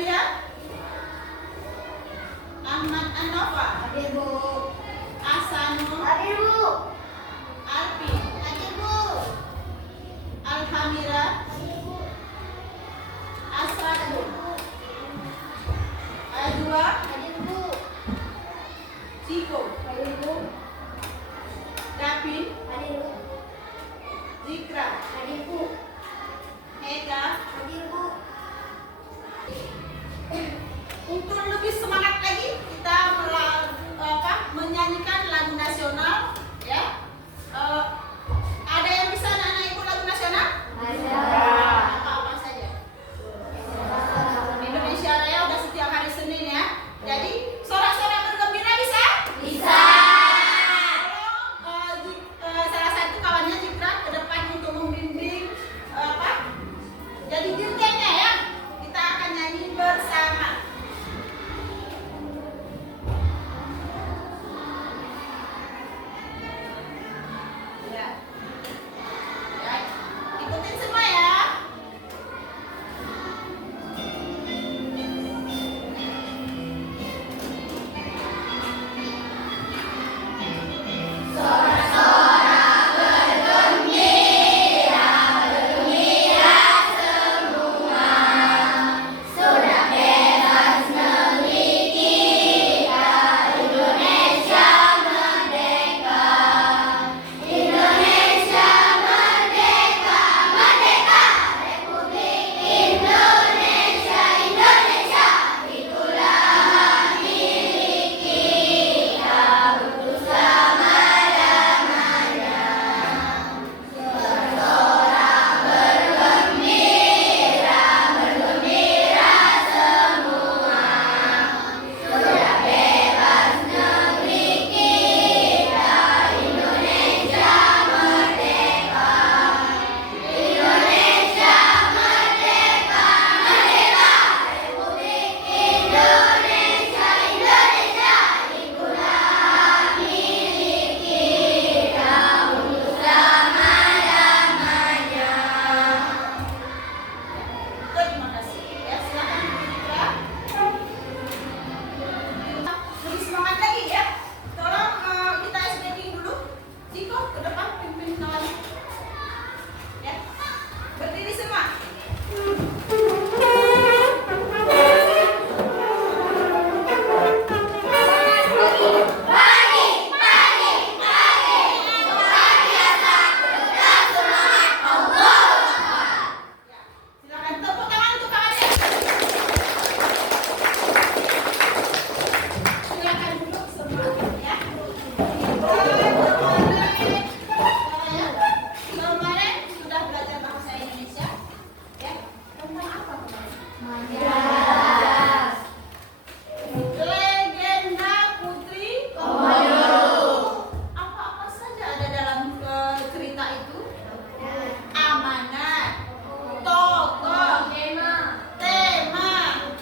Amelia, Ahmad Anova, Hadir Bu. Asanu, Hadir Bu. Alpi, Hadir Bu. Alhamira, Hadir Bu. Asratu, Ajwa, Hadir Bu. Ciko, Hadir Bu. Davin, Hadir Bu. Zikra, Hadir Bu. Eka. Hadir Bu. Untuk lebih semangat lagi kita menyanyikan lagu nasional, ya. Ada yang bisa anak-anak ikut lagu nasional? Ada. Apa-apa saja. Indonesia Raya udah setiap hari Senin ya. Jadi sorak-sorak bergembira bisa? Bisa. Salah satu kawannya Citra ke depan untuk membimbing jadi dirjennya ya. Kita akan nyanyi bersama. Ya. Ya. Ikutin semua ya. Terima kasih. Ya, silakan Citra. Lebih semangat lagi ya. Tolong kita SBD dulu. Ciko ke depan pimpin kawannya. Ya. Berdiri semua. Silakan tepuk tangan untuk kawannya. Silakan duduk semua ya. Kemarin sudah belajar bahasa Indonesia ya. Tentang apa kemarin? Majas. Legenda Putri Komodo. Apa-apa saja ada dalam cerita itu? Amanat, tokoh, tema,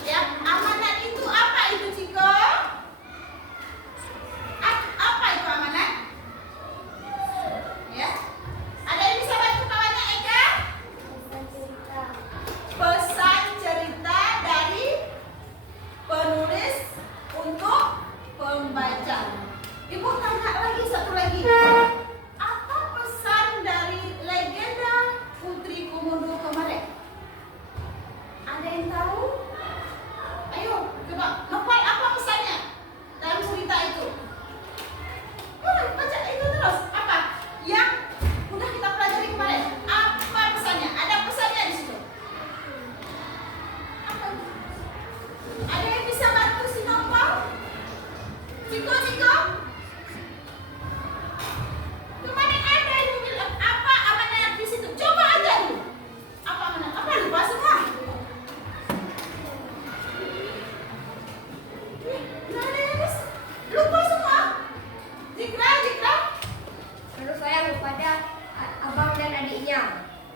ya. Amanat itu apa itu, Ciko? Apa itu amanat? Ya. Ada yang bisa bantu kawannya, Eka? Pesan cerita dari penulis untuk pembaca. Ibu tanya lagi satu lagi. Apa pesan dari legenda Putri Komodo kemarin? Ada yang tahu? Ayo, coba Nopal, apa pesannya dalam cerita itu? Baca itu terus. Apa yang udah kita pelajari kemarin? Apa pesannya? Ada pesannya di situ. Apa? Ada yang bisa bantu si Nopal? Ciko. Kemarin ada yang bilang apa amanat di situ? Coba aja dulu. Apa amanat? Apa lupa semua? Nggak ada yang bisa. Lupa semua. Zikra. Harus sayang kepada abang dan adiknya.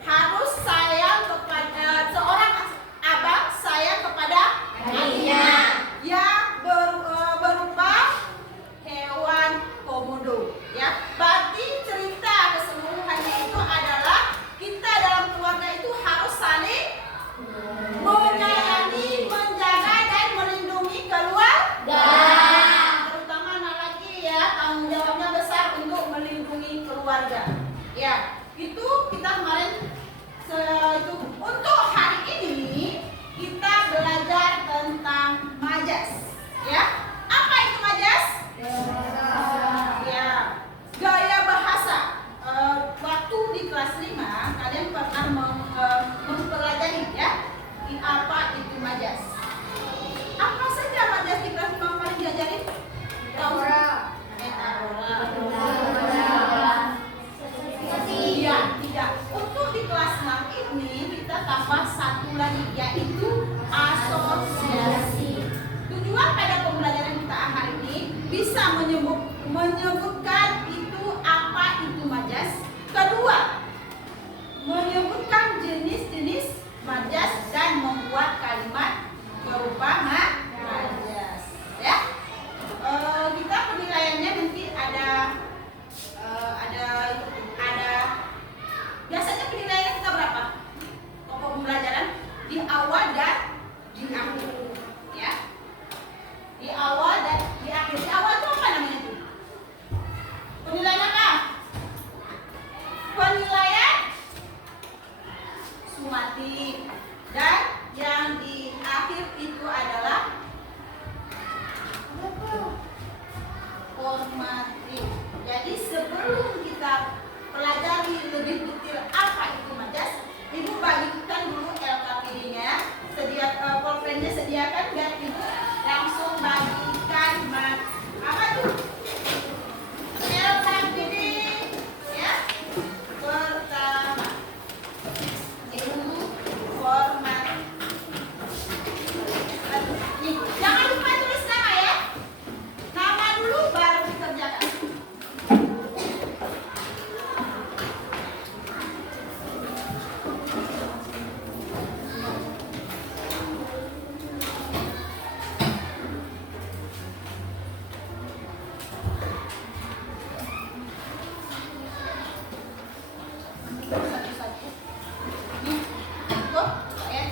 Harus sayang kepada seorang abang sayang kepada adiknya yang berupa hewan komodo. Ya, berarti cerita keseluruhannya itu adalah kita dalam keluarga itu harus saling menyayangi, menjaga Ya, itu kita kemarin itu untuk hari ini kita belajar tentang majas. Ya, apa itu majas? Ya, gaya bahasa. Waktu di kelas 5 kalian pernah mempelajari ya apa itu majas. Apa saja majas di kelas 5 kalian diajarin? Tahu? Iya, tidak. Untuk di kelas 6 ini kita tambah satu lagi yaitu asosiasi. Tujuan pada pembelajaran kita hari ini bisa menyebutkan itu apa itu majas. Kedua, menyebutkan jenis-jenis majas dan membuat kalimat berupa majas. Ya, kita penilaiannya nanti ada biasanya penilaiannya kita berapa? Pokok pembelajaran di awal dan di akhir. Ya, di awal dan di akhir. Di awal itu apa namanya itu? Penilaian apa? Penilaian sumatif. Dan yang di akhir itu adalah formatif. Jadi sebelum kita pelajari lebih detail apa itu majas, Ibu bagikan dulu LKPD-nya, pulpennya sediakan biar Ibu langsung bagikan apa tuh? LKPD ya. Pertama, ilmu format. Nih, jangan lupa tulis nama ya. Nama dulu baru dikerjakan. Satu-satu. Nih, tuh, ya.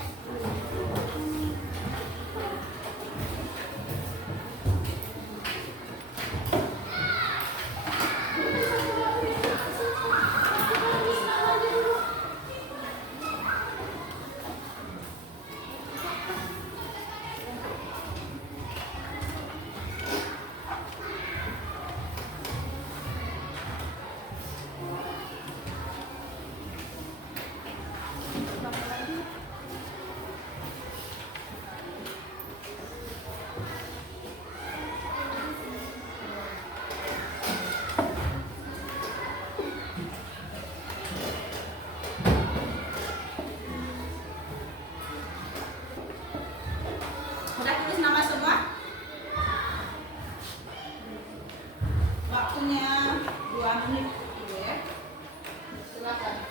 Udah tulis nama semua? Waktunya 2 menit dulu ya. Silakan.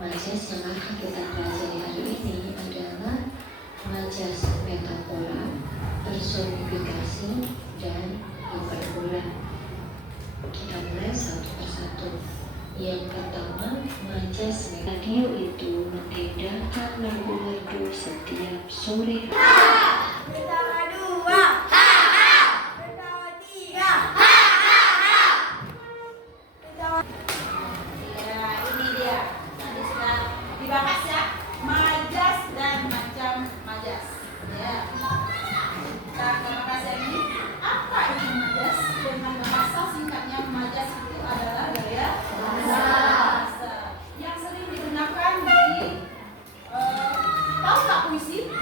Majas yang akan kita pelajari hari ini adalah majas metafora, personifikasi, dan hiperbola. Kita mulai satu persatu. Yang pertama, majas radio itu mengindahkan merdu-merdu setiap sore. Pertama dua. Pertama tiga. Ya, ini dia. Tadi sudah dibahas ya, majas dan macam majas. Ya. Kita bahas ini. Apa itu majas? Dengan bahasa singkatnya majas itu adalah gaya bahasa yang sering digunakan di tahu nggak puisi?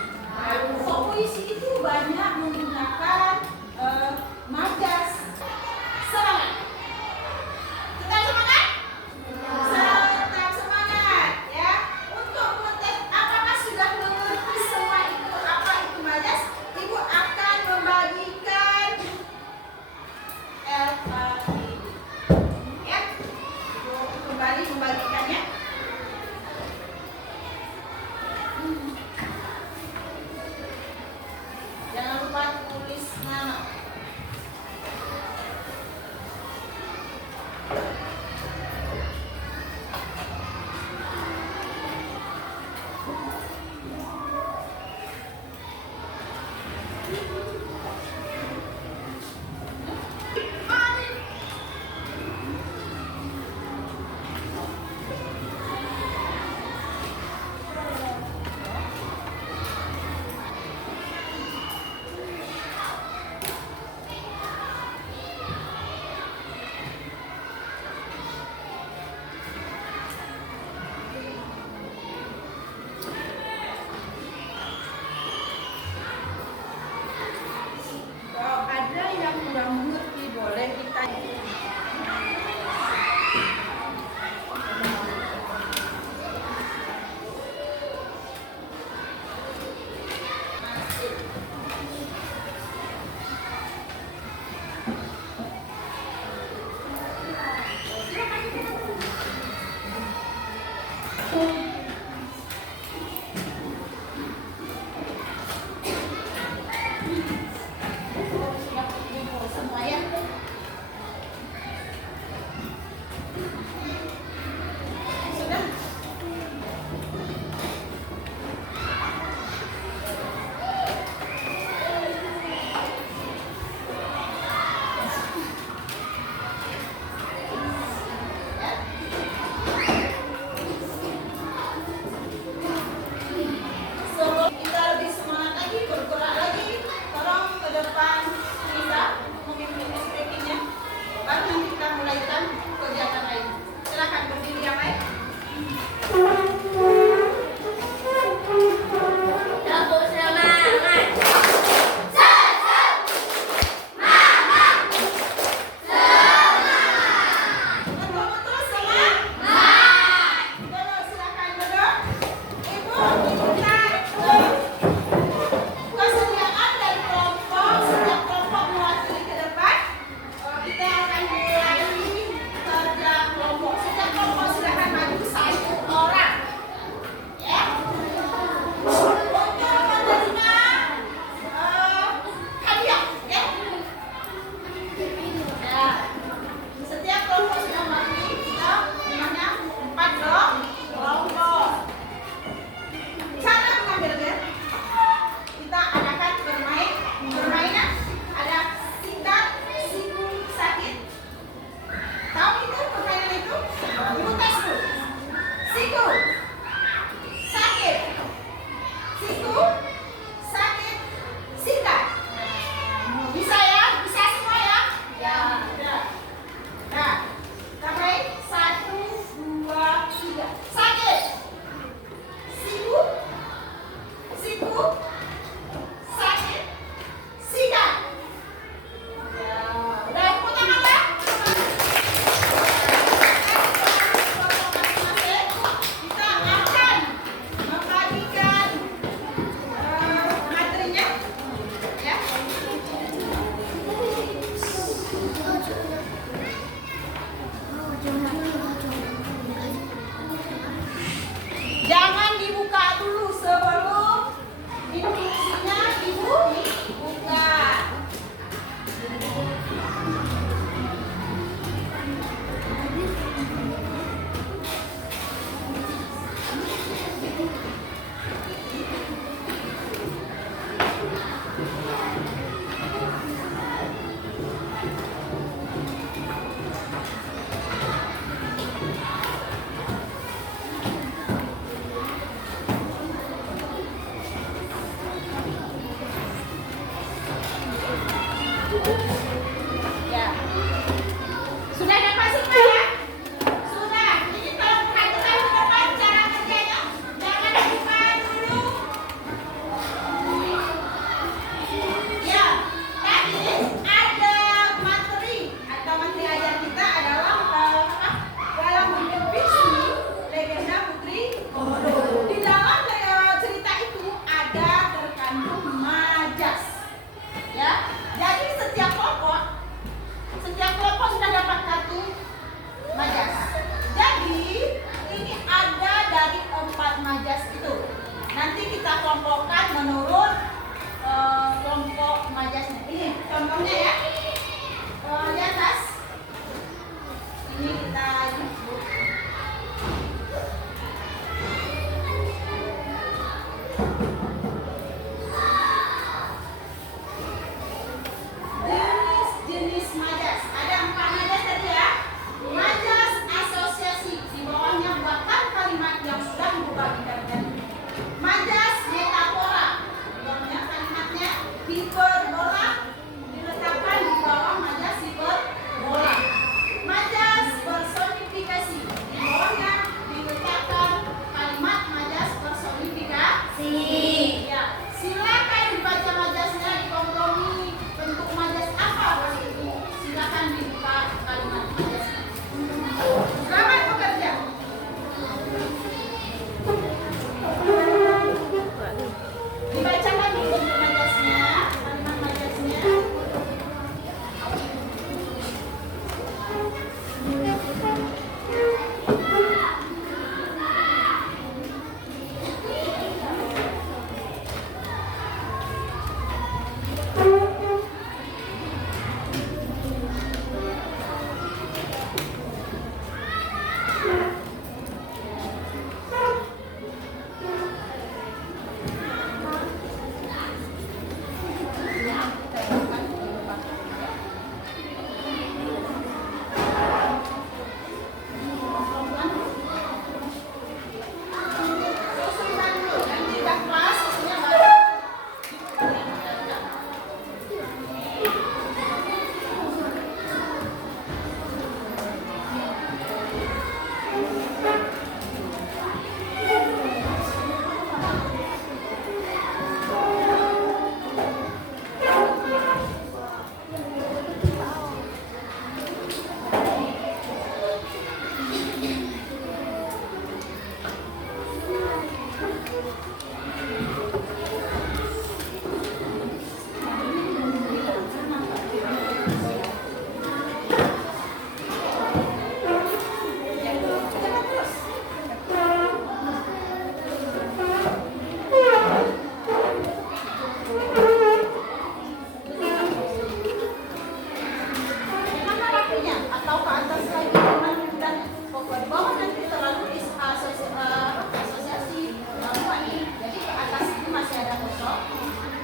Kalau di bawah nanti terlalu asosiasi gangguan nih. Jadi ke atas ini masih ada kosong.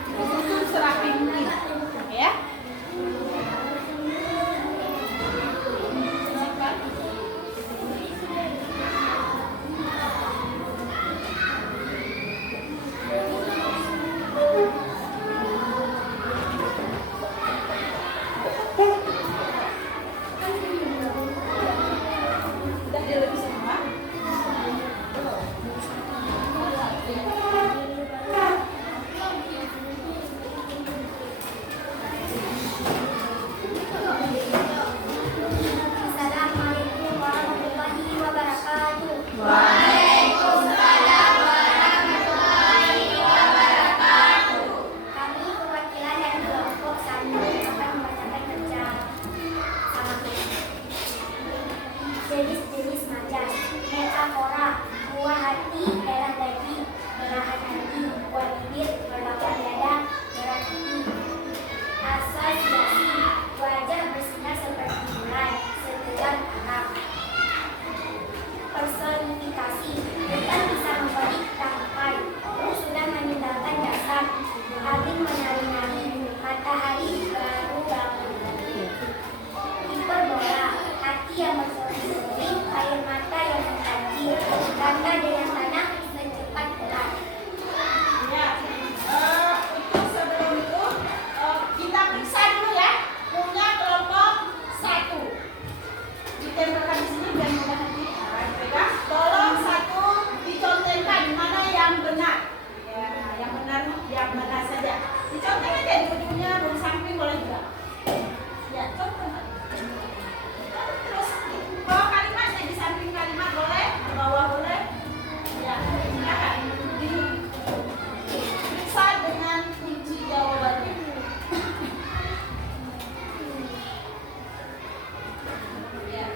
Disusun serapi mungkin, ya. Udah dilebih semua. Assalamualaikum warahmatullahi wabarakatuh. Kami perwakilan dari kelompok 1 akan membacakan bacaan sama kita. Jenis-jenis majas: metafora, buah hati, darah daging, belahan hati, buah bibir, berlapang dada, darah hati. Asosiasi: wajah bersinar seperti bulan, setegar terang. Personifikasi: bukan bisa memberi tangkai, sudah meninggalkan dasar. Angin menari-nari, matahari baru bangun. Hiperbola: hati yang berseri-seri, air mata yang mengkaji, tanda dengan tanah secepat gerak. Ya, untuk sebelum itu kita periksa dulu ya punya kelompok 1. Ditempelkan di sini biar mudah nanti dipegang. Tolong 1 dicontohkan di mana yang benar. Ya, yang benar saja. Dicontohkan aja di ujungnya, di samping boleh juga. Ya, contoh. Terus bawah kalimatnya di samping kalimat boleh, di bawah boleh. Ya, silakan. Diperiksa dengan kunci jawabannya. Ya.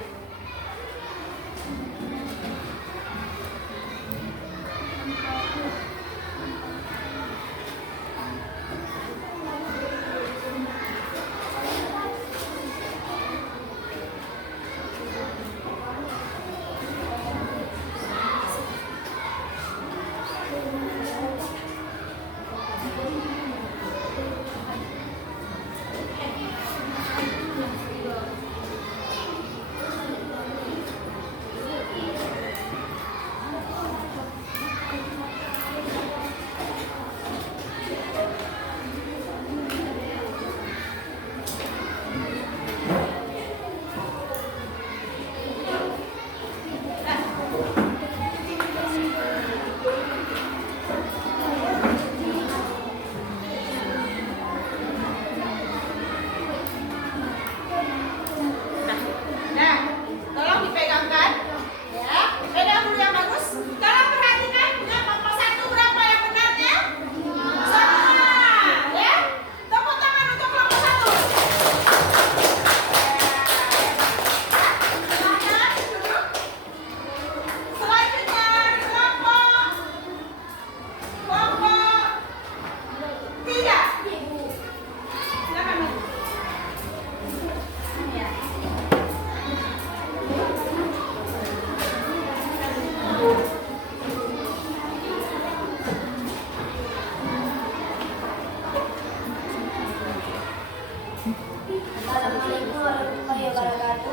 Assalamualaikum warahmatullahi wabarakatuh.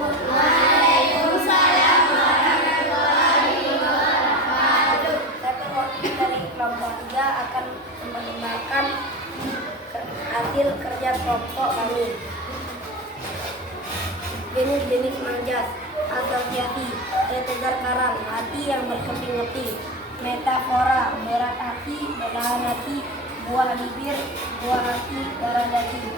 Saya perwakilan dari kelompok 3 akan memperkenalkan hasil kerja kelompok kami. Jenis-jenis majas: asosiasi, setegar karang, hati yang berkeping-keping. Metafora: berat hati, belahan hati, buah bibir, buah hati, darah daging.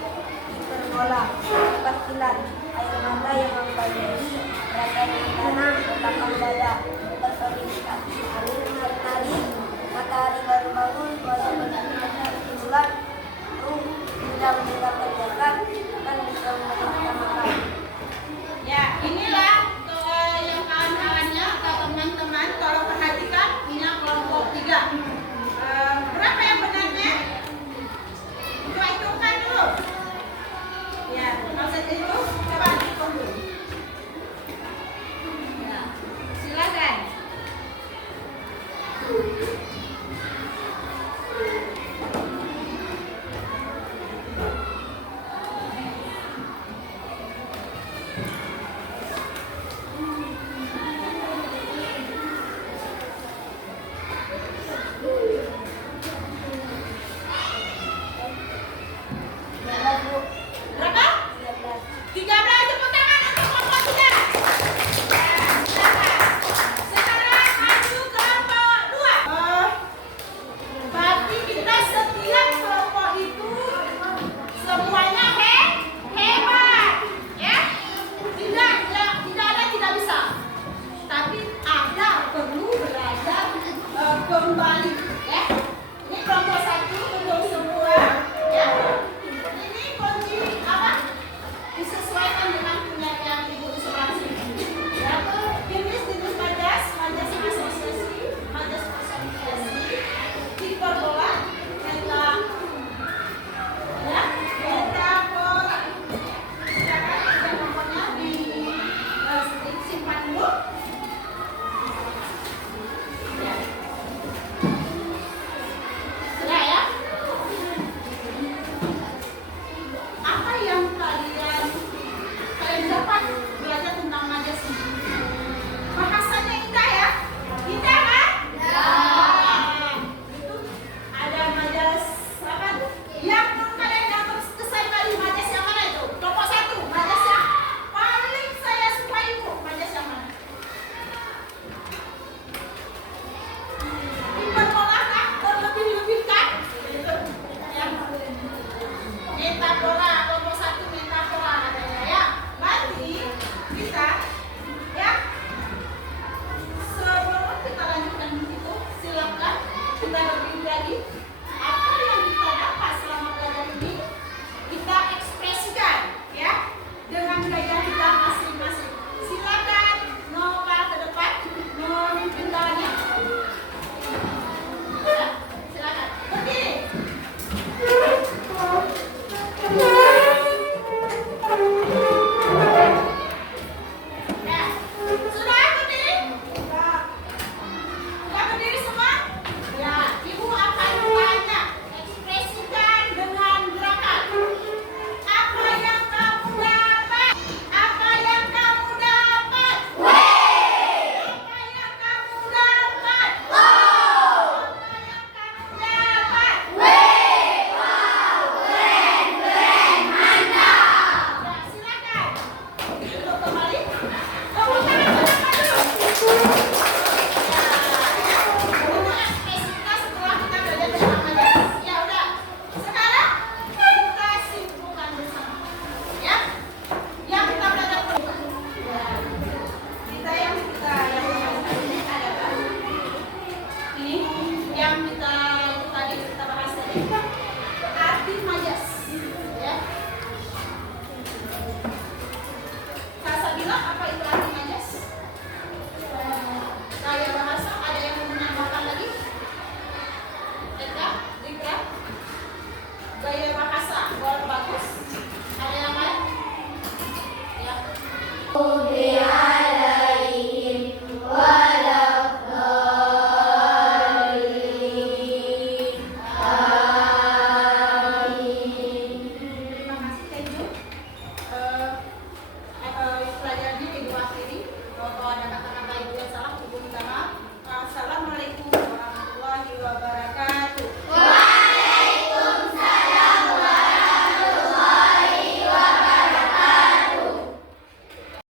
Hiperbola: cepat kilat, air mata yang mengbanjiri, rasa dengan tanah, belakang dada. Personifikasi: angin menari-nari, matahari baru bangun, wajah bersinar seperti bulan, ruh sudah meninggalkan jasad.